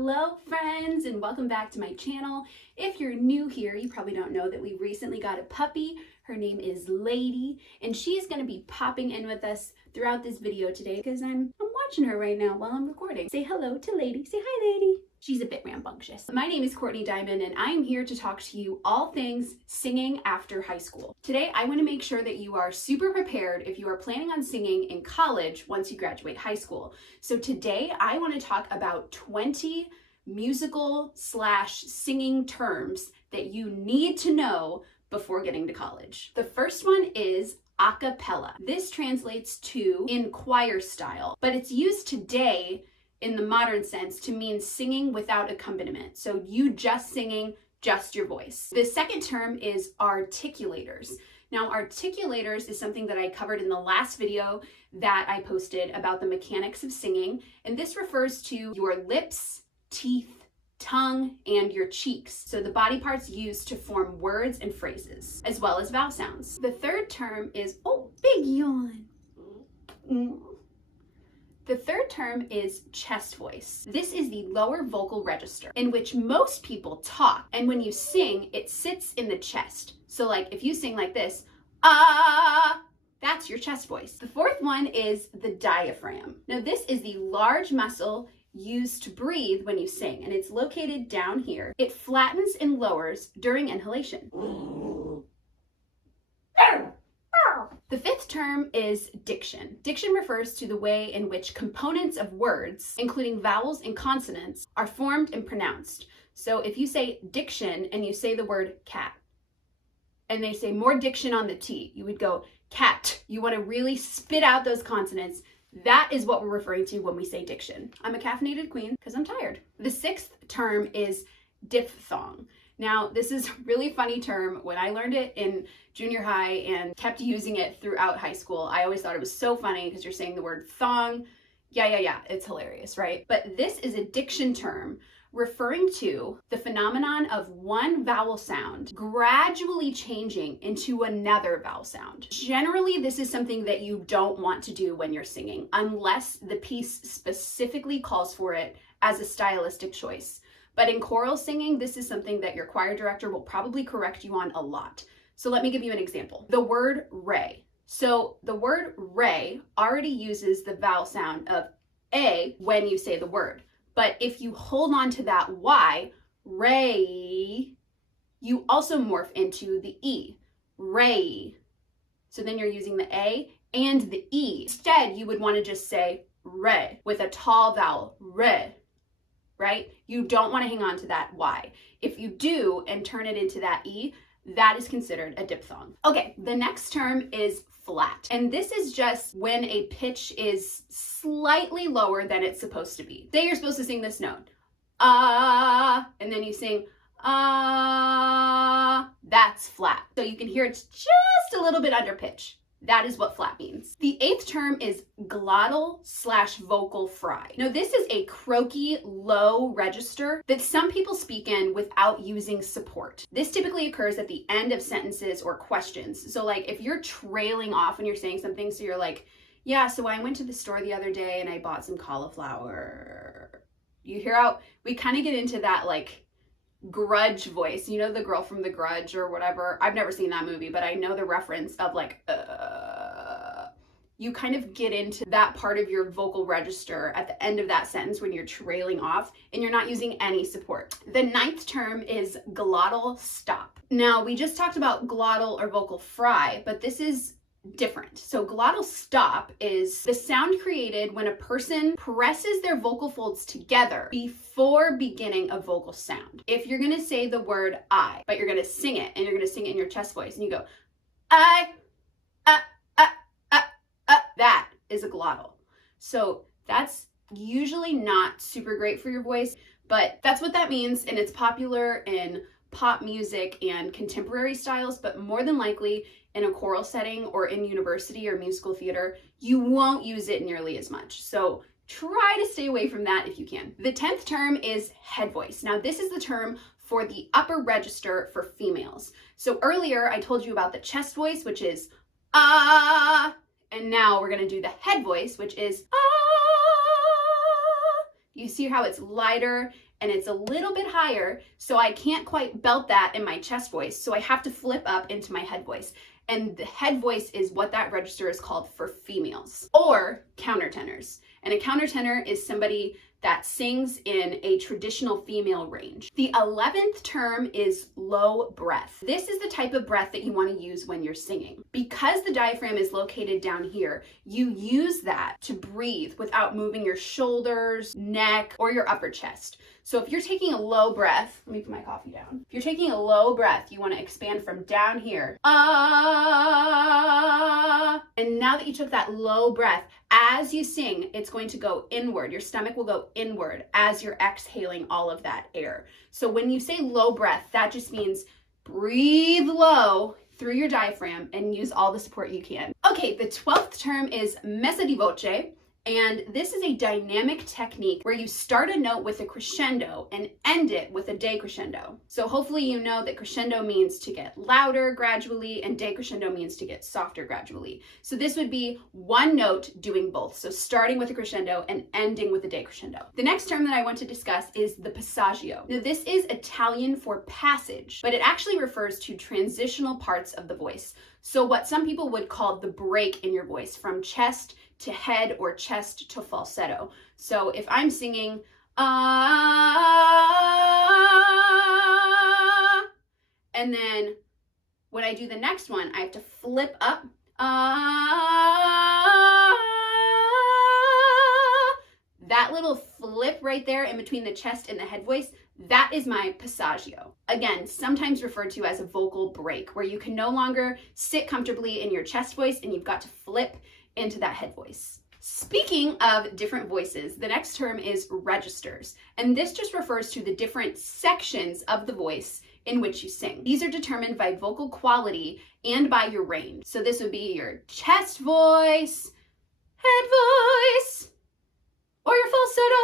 Hello friends, and welcome back to my channel. If you're new here, you probably don't know that we recently got a puppy. Her name is Lady, and she's going to be popping in with us throughout this video today because I'm watching her right now while I'm recording. Say hello to Lady. Say hi, Lady. She's a bit rambunctious. My name is Courtney Diamond, and I am here to talk to you all things singing after high school. Today, I want to make sure that you are super prepared if you are planning on singing in college once you graduate high school. So today, I want to talk about 20 musical/singing terms that you need to know before getting to college. The first one is acapella. This translates to in choir style, but it's used today in the modern sense to mean singing without accompaniment. So you just singing, just your voice. The second term is articulators. Now, articulators is something that I covered in the last video that I posted about the mechanics of singing, and this refers to your lips, teeth, tongue, and your cheeks. So the body parts used to form words and phrases, as well as vowel sounds. The third term is, oh, big yawn. The third term is chest voice. This is the lower vocal register in which most people talk, and when you sing, it sits in the chest. So like if you sing like this, ah, that's your chest voice. The fourth one is the diaphragm. Now this is the large muscle used to breathe when you sing, and it's located down here. It flattens and lowers during inhalation. The fifth term is diction. Diction refers to the way in which components of words, including vowels and consonants, are formed and pronounced. So if you say diction and you say the word cat, and they say more diction on the T, you would go cat. You want to really spit out those consonants. That is what we're referring to when we say diction. I'm a caffeinated queen because I'm tired. The sixth term is diphthong. Now, this is a really funny term. When I learned it in junior high and kept using it throughout high school, I always thought it was so funny because you're saying the word thong. Yeah, it's hilarious, right? But this is a diction term referring to the phenomenon of one vowel sound gradually changing into another vowel sound. Generally, this is something that you don't want to do when you're singing, unless the piece specifically calls for it as a stylistic choice. But in choral singing, this is something that your choir director will probably correct you on a lot. So let me give you an example. The word re. So the word re already uses the vowel sound of A when you say the word. But if you hold on to that Y, re, you also morph into the E, re. So then you're using the A and the E. Instead, you would want to just say re with a tall vowel, re. Right? You don't want to hang on to that Y. If you do and turn it into that E, that is considered a diphthong. Okay, the next term is flat. And this is just when a pitch is slightly lower than it's supposed to be. Say you're supposed to sing this note, ah, and then you sing, ah, that's flat. So you can hear it's just a little bit under pitch. That is what flat means. The eighth term is glottal/vocal fry. Now this is a croaky, low register that some people speak in without using support. This typically occurs at the end of sentences or questions. So like if you're trailing off and you're saying something, so you're like, yeah, so I went to the store the other day and I bought some cauliflower. You hear how we kind of get into that like grudge voice, you know, the girl from The Grudge or whatever. I've never seen that movie, but I know the reference of like, you kind of get into that part of your vocal register at the end of that sentence when you're trailing off and you're not using any support. The ninth term is glottal stop. Now, we just talked about glottal or vocal fry, but this is different. So glottal stop is the sound created when a person presses their vocal folds together before beginning a vocal sound. If you're going to say the word I, but you're going to sing it and you're going to sing it in your chest voice and you go, I, that is a glottal. So that's usually not super great for your voice, but that's what that means. And it's popular in pop music and contemporary styles, but more than likely in a choral setting or in university or musical theater, you won't use it nearly as much. So try to stay away from that if you can. The 10th term is head voice. Now this is the term for the upper register for females. So earlier I told you about the chest voice, which is ah, and now we're gonna do the head voice, which is ah. You see how it's lighter and it's a little bit higher, so I can't quite belt that in my chest voice, so I have to flip up into my head voice. And the head voice is what that register is called for females, or countertenors. And a countertenor is somebody that sings in a traditional female range. The 11th term is low breath. This is the type of breath that you want to use when you're singing. Because the diaphragm is located down here, you use that to breathe without moving your shoulders, neck, or your upper chest. So if you're taking a low breath, let me put my coffee down. If you're taking a low breath, you want to expand from down here. Ah. And now that you took that low breath, as you sing, it's going to go inward. Your stomach will go inward as you're exhaling all of that air. So when you say low breath, that just means breathe low through your diaphragm and use all the support you can. Okay, the 12th term is mesodivoce. And this is a dynamic technique where you start a note with a crescendo and end it with a decrescendo. So hopefully you know that crescendo means to get louder gradually and decrescendo means to get softer gradually. So this would be one note doing both. So starting with a crescendo and ending with a decrescendo. The next term that I want to discuss is the passaggio. Now this is Italian for passage, but it actually refers to transitional parts of the voice. So what some people would call the break in your voice from chest to head or chest to falsetto. So if I'm singing, ah, and then when I do the next one, I have to flip up, ah, that little flip right there in between the chest and the head voice, that is my passaggio. Again, sometimes referred to as a vocal break, where you can no longer sit comfortably in your chest voice and you've got to flip into that head voice. Speaking of different voices, the next term is registers, and this just refers to the different sections of the voice in which you sing. These are determined by vocal quality and by your range. So this would be your chest voice, head voice, or your falsetto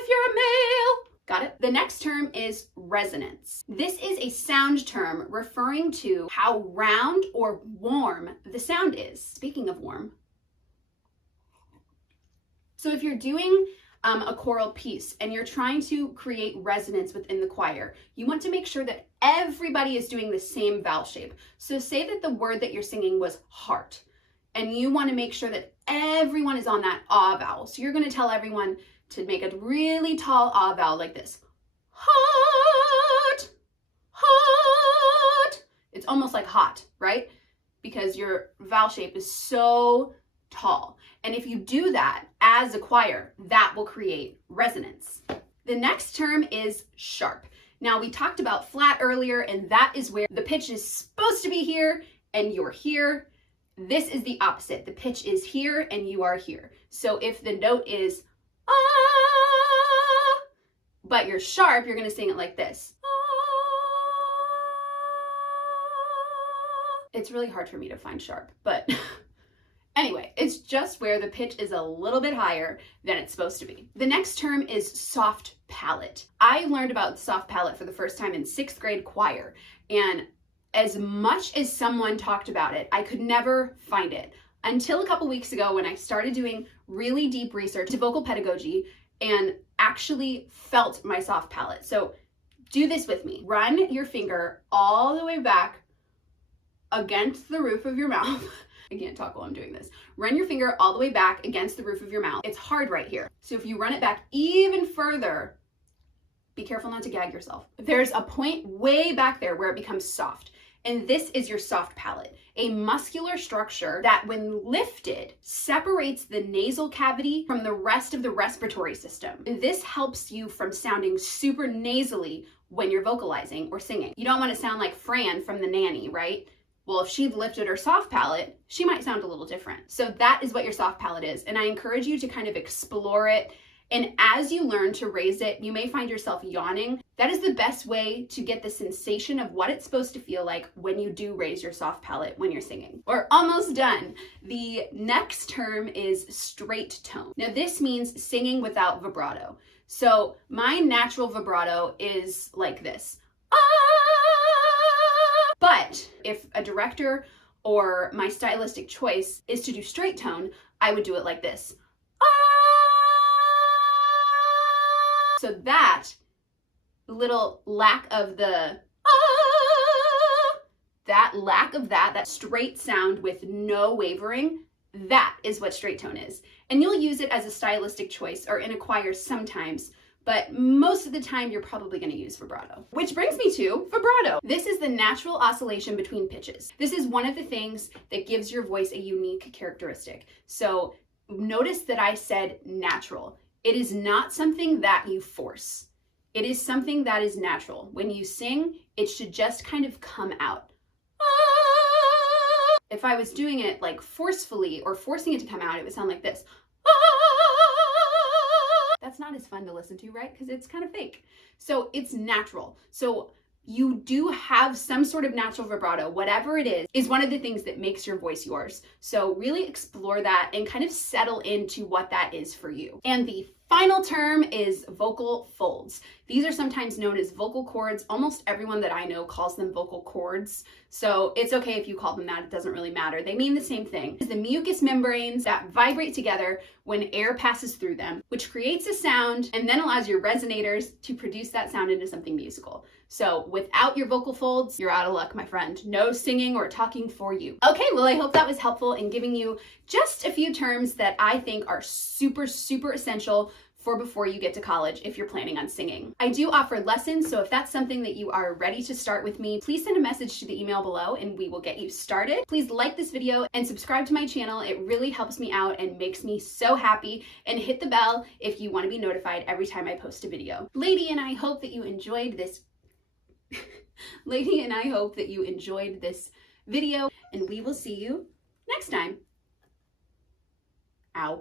if you're a male. Got it? The next term is resonance. This is a sound term referring to how round or warm the sound is. Speaking of warm, so if you're doing a choral piece and you're trying to create resonance within the choir, you want to make sure that everybody is doing the same vowel shape. So say that the word that you're singing was heart, and you want to make sure that everyone is on that ah vowel. So you're going to tell everyone to make a really tall ah vowel like this. Heart, heart. It's almost like hot, right? Because your vowel shape is so tall. And if you do that as a choir, that will create resonance. The next term is sharp. Now we talked about flat earlier, and that is where the pitch is supposed to be here and you're here. This is the opposite. The pitch is here and you are here. So if the note is ah, but you're sharp, you're going to sing it like this. It's really hard for me to find sharp, but anyway, it's just where the pitch is a little bit higher than it's supposed to be. The next term is soft palate. I learned about soft palate for the first time in 6th grade choir, and as much as someone talked about it, I could never find it until a couple weeks ago when I started doing really deep research to vocal pedagogy and actually felt my soft palate. So do this with me. Run your finger all the way back against the roof of your mouth. I can't talk while I'm doing this. Run your finger all the way back against the roof of your mouth. It's hard right here. So if you run it back even further, be careful not to gag yourself. There's a point way back there where it becomes soft. And this is your soft palate, a muscular structure that when lifted separates the nasal cavity from the rest of the respiratory system. And this helps you from sounding super nasally when you're vocalizing or singing. You don't want to sound like Fran from The Nanny, right? Well, if she'd lifted her soft palate, she might sound a little different. So that is what your soft palate is. And I encourage you to kind of explore it. And as you learn to raise it, you may find yourself yawning. That is the best way to get the sensation of what it's supposed to feel like when you do raise your soft palate when you're singing. We're almost done. The next term is straight tone. Now this means singing without vibrato. So my natural vibrato is like this. But if a director or my stylistic choice is to do straight tone, I would do it like this. So that little lack of the that straight sound with no wavering, that is what straight tone is. And you'll use it as a stylistic choice or in a choir sometimes, but most of the time you're probably going to use vibrato. Which brings me to vibrato. This is the natural oscillation between pitches. This is one of the things that gives your voice a unique characteristic. So notice that I said natural. It is not something that you force. It is something that is natural. When you sing, it should just kind of come out. If I was doing it like forcefully or forcing it to come out, it would sound like this. That's not as fun to listen to, right? Because it's kind of fake. So it's natural. So you do have some sort of natural vibrato, whatever it is one of the things that makes your voice yours. So really explore that and kind of settle into what that is for you. And the final term is vocal folds. These are sometimes known as vocal cords. Almost everyone that I know calls them vocal cords. So it's okay if you call them that, it doesn't really matter. They mean the same thing. It's the mucous membranes that vibrate together when air passes through them, which creates a sound and then allows your resonators to produce that sound into something musical. So without your vocal folds, you're out of luck, my friend. No singing or talking for you. Okay, well, I hope that was helpful in giving you just a few terms that I think are super, super essential for before you get to college if you're planning on singing. I do offer lessons, so if that's something that you are ready to start with me, please send a message to the email below and we will get you started. Please like this video and subscribe to my channel. It really helps me out and makes me so happy. And hit the bell if you want to be notified every time I post a video. Lady, and I hope that you enjoyed this video, and we will see you next time. Ow.